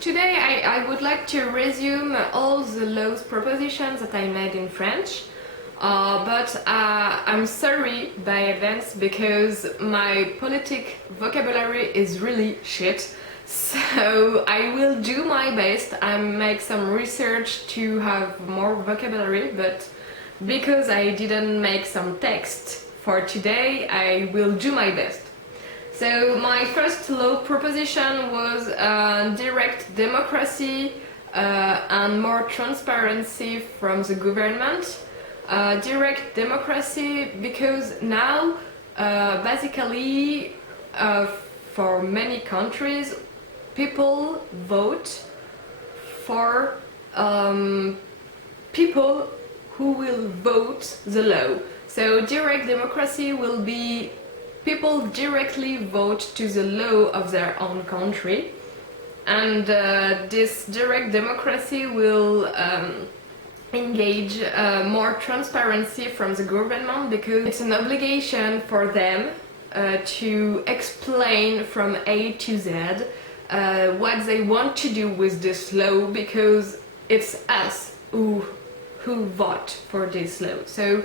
Today I would like to resume all the laws propositions that I made in French, but I'm sorry by advance because my politic vocabulary is really shit. So I will do my best. I make some research to have more vocabulary, but because I didn't make some text for today, I will do my best. So my first law proposition was direct democracy and more transparency from the government. Direct democracy because now basically for many countries people vote for people who will vote the law. So direct democracy will be people directly vote to the law of their own country, and this direct democracy will engage more transparency from the government because it's an obligation for them to explain from A to Z what they want to do with this law, because it's us who vote for this law. So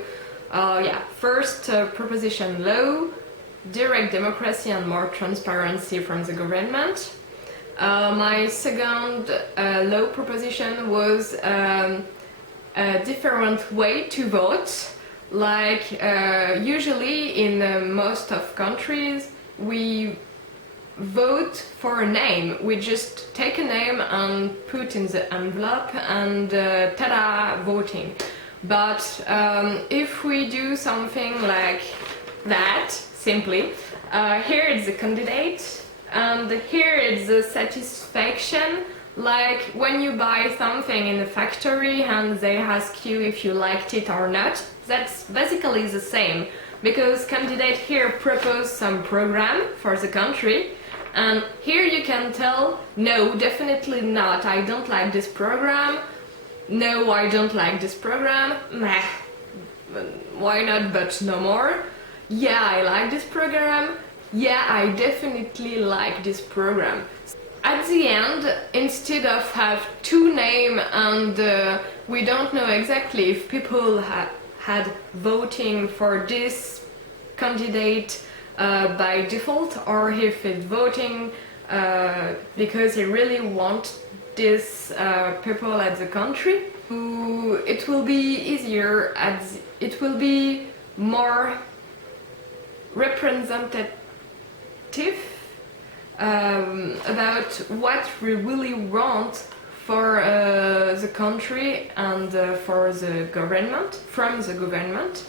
first proposition law, direct democracy and more transparency from the government. My second law proposition was a different way to vote. Like usually in most of countries we vote for a name. We just take a name and put in the envelope and ta-da, voting. But if we do something like that, simply, here is the candidate and here is the satisfaction, like when you buy something in a factory and they ask you if you liked it or not. That's basically the same, because candidate here propose some program for the country, and here you can tell no, definitely not, I don't like this program, no, I don't like this program, meh, why not, but no more. Yeah, I like this program. Yeah, I definitely like this program. At the end, instead of have two names and we don't know exactly if people had voting for this candidate by default, or if it's voting because he really wants this people at the country, it will be easier, it will be more representative about what we really want for the country and for the government, from the government.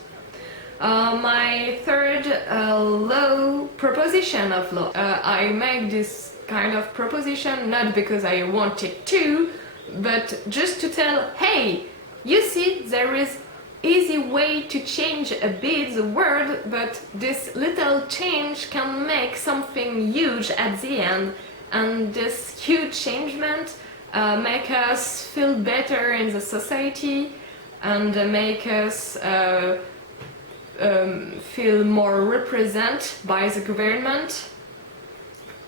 My third law proposition of law. I make this kind of proposition not because I wanted to, but just to tell, hey, you see, there is easy way to change a bit the word, but this little change can make something huge at the end, and this huge changement make us feel better in the society and make us feel more represented by the government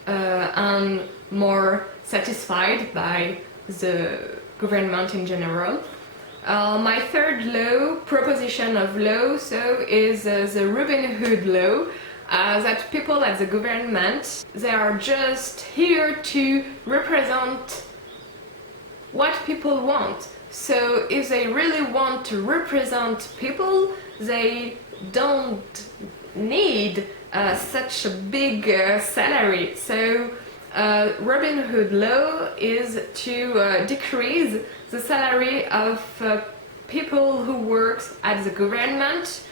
and more satisfied by the government in general. My third law, proposition of law, is the Robin Hood law, that people at the government, they are just here to represent what people want. So if they really want to represent people, they don't need such a big salary. So Robin Hood law is to decrease the salary of people who work at the government,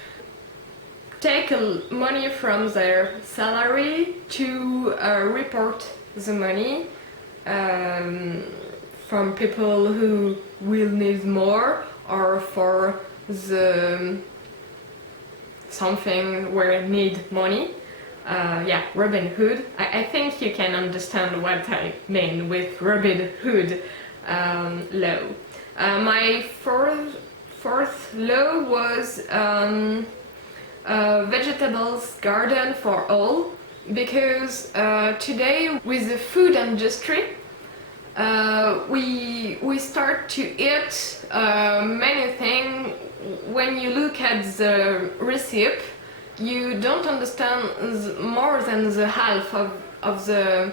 take money from their salary to report the money from people who will need more, or for the something where need money. Robin Hood. I think you can understand what I mean with Robin Hood law. My fourth law was vegetables garden for all, because today with the food industry we start to eat many things. When you look at the recipe, you don't understand more than the half of the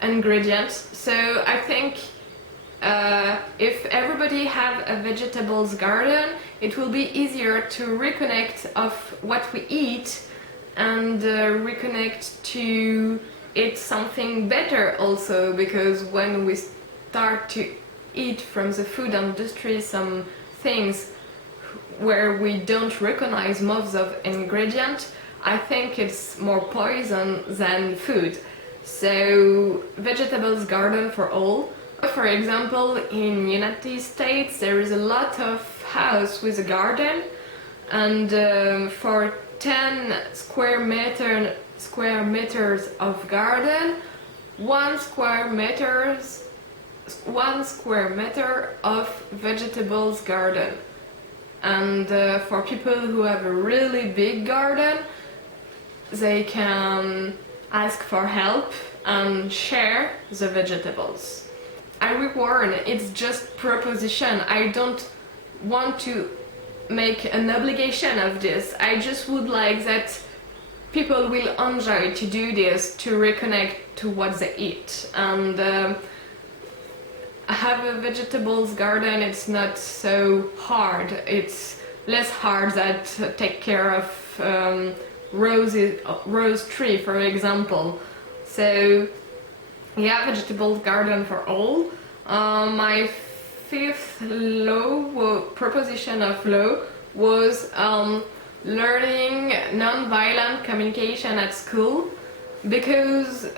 ingredients. So I think if everybody have a vegetables garden, it will be easier to reconnect of what we eat and reconnect to eat something better also, because when we start to eat from the food industry some things where we don't recognize most of ingredients, I think it's more poison than food. So vegetables garden for all. For example, in United States there is a lot of house with a garden, and for 10 square meters of garden, 1 square meter of vegetables garden. And for people who have a really big garden, they can ask for help and share the vegetables. I rewarn, it's just proposition. I don't want to make an obligation of this. I just would like that people will enjoy to do this, to reconnect to what they eat. And have a vegetables garden, it's not so hard. It's less hard than take care of rose tree, for example. So yeah, vegetables garden for all. My fifth proposition of law was learning non-violent communication at school, because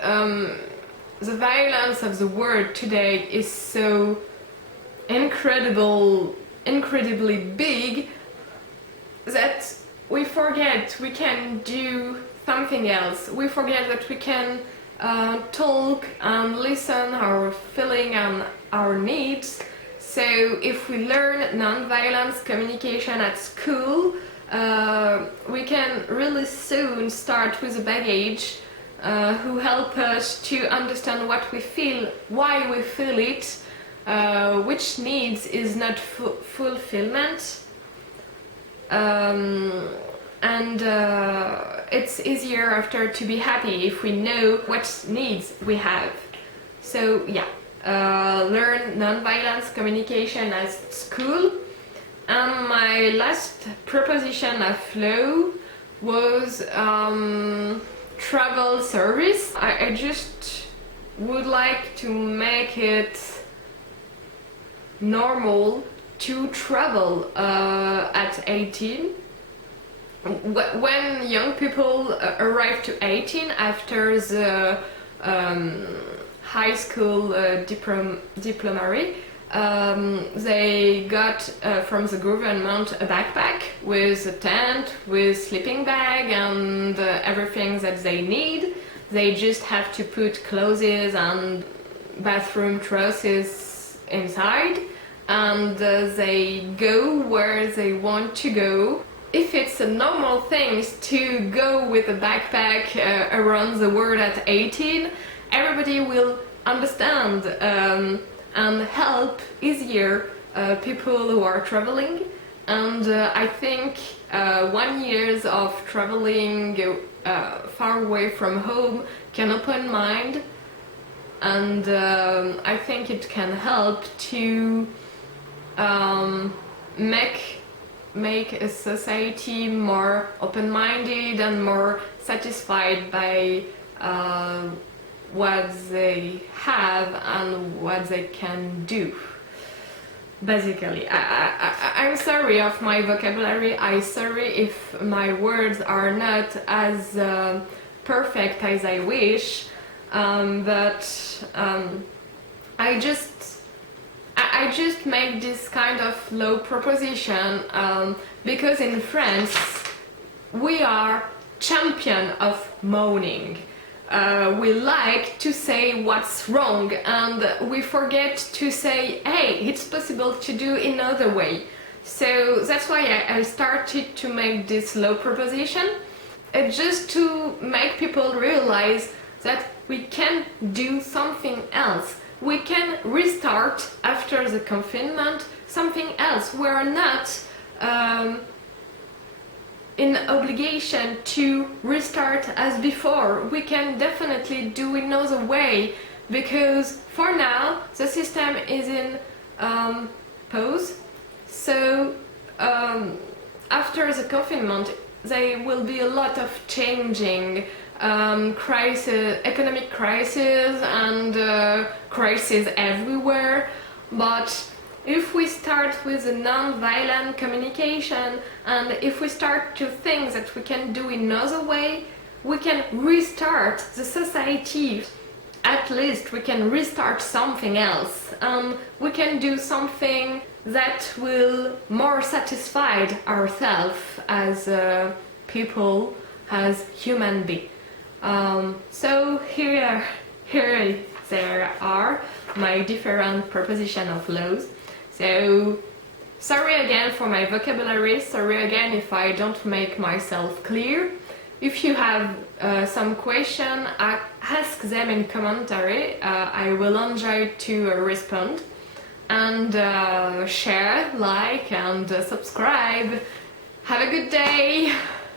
the violence of the world today is so incredibly big that we forget we can do something else. We forget that we can talk and listen our feeling and our needs. So if we learn non-violence communication at school, we can really soon start with a baggage who help us to understand what we feel, why we feel it, which needs is not fulfillment. And it's easier after to be happy if we know what needs we have. So yeah, learn non-violence communication at school. And my last proposition of law was travel service. I just would like to make it normal to travel at 18. When young people arrive to 18 after the high school diploma, they got from the government a backpack with a tent, with sleeping bag and everything that they need. They just have to put clothes and bathroom trusses inside, and they go where they want to go. If it's a normal thing to go with a backpack around the world at 18, everybody will understand and help easier people who are traveling. And I think 1 year of traveling far away from home can open mind, and I think it can help to make a society more open-minded and more satisfied by what they have and what they can do. Basically, I'm sorry of my vocabulary. I'm sorry if my words are not as perfect as I wish, but I just make this kind of low proposition because in France we are champion of moaning. We like to say what's wrong, and we forget to say, hey, it's possible to do another way. So that's why I started to make this low proposition, just to make people realize that we can do something else, we can restart after the confinement something else. We are not in obligation to restart as before. We can definitely do it another way, because for now the system is in pause. So after the confinement there will be a lot of changing, economic crisis and crisis everywhere. But if we start with a non-violent communication, and if we start to think that we can do another way, we can restart the society. At least we can restart something else. We can do something that will more satisfy ourselves as people, as human beings. So here there are my different proposition of laws. So sorry again for my vocabulary, sorry again if I don't make myself clear. If you have some question, ask them in commentary. I will enjoy to respond. And share, like and subscribe. Have a good day!